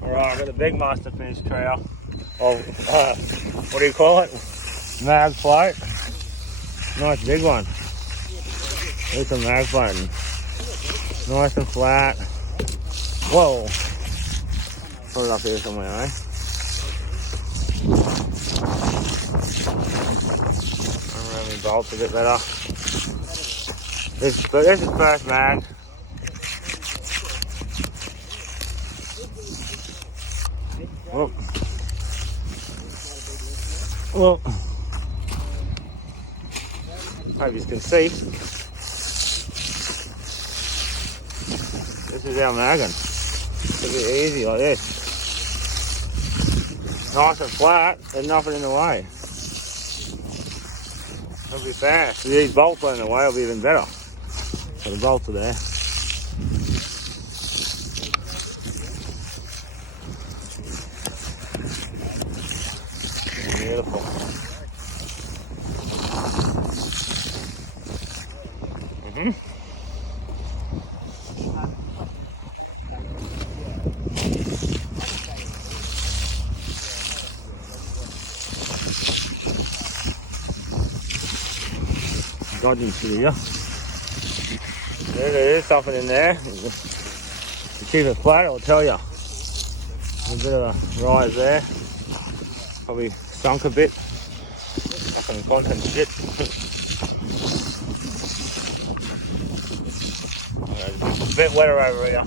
Alright, I've got the big masterfish trout. Oh, what do you call it? Mag float. Nice big one. There's some mag floating. Nice and flat. Whoa. Put it up here somewhere, eh? I'm around my bolts a bit better. This is first mag. Whoa. Well, hope you can see. This is our maggin. It'll be easy like this. Nice and flat, there's nothing in the way. It'll be fast. If these bolts are in the way, it'll be even better. So the bolts are there. Beautiful. Dodging through here. There is something in there. If you keep it flat, it'll tell you. A bit of a rise there. Probably sunk a bit. Fucking content shit. It's a bit wetter over here.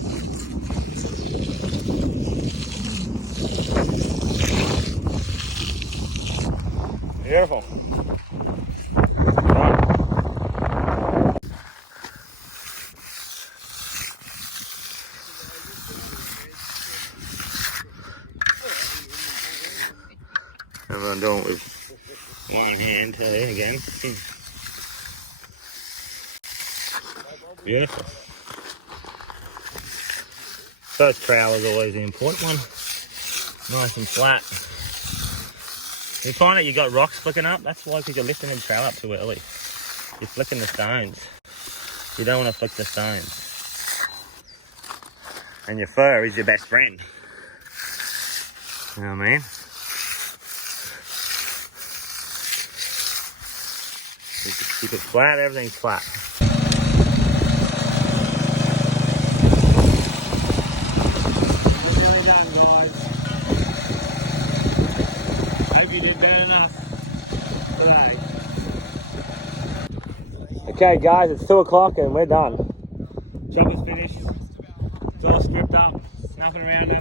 Beautiful. Everyone doing it with one hand again. Beautiful. First trowel is always the important one. Nice and flat. You find that you got rocks flicking up, that's why, because you're lifting the trowel up too early. You're flicking the stones. You don't want to flick the stones. And your fur is your best friend. You know what I mean? You just keep it flat, everything's flat. We're nearly done, guys. Hope you did better enough today. Okay guys, it's 2 o'clock and we're done. Chopper's finished. It's all stripped up, nothing around it.